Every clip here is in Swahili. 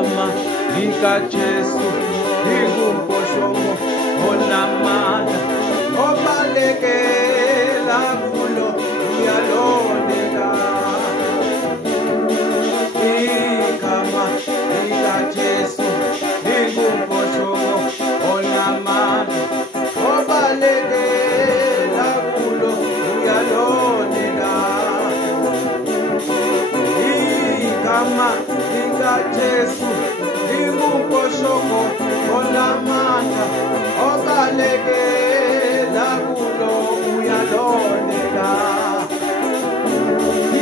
igama likaJesu lingumphosongo onamandla obalekela kulo uyalondeka. Igama likaJesu lingumphosongo onamandla obalekela kulo uyalondeka. Igama likaJesu lingumphosongo onamandla obalekela kulo uyalondeka.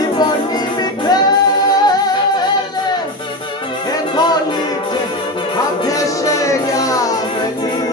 Ibona imiqhele eGolide aphesheya kwelizwe.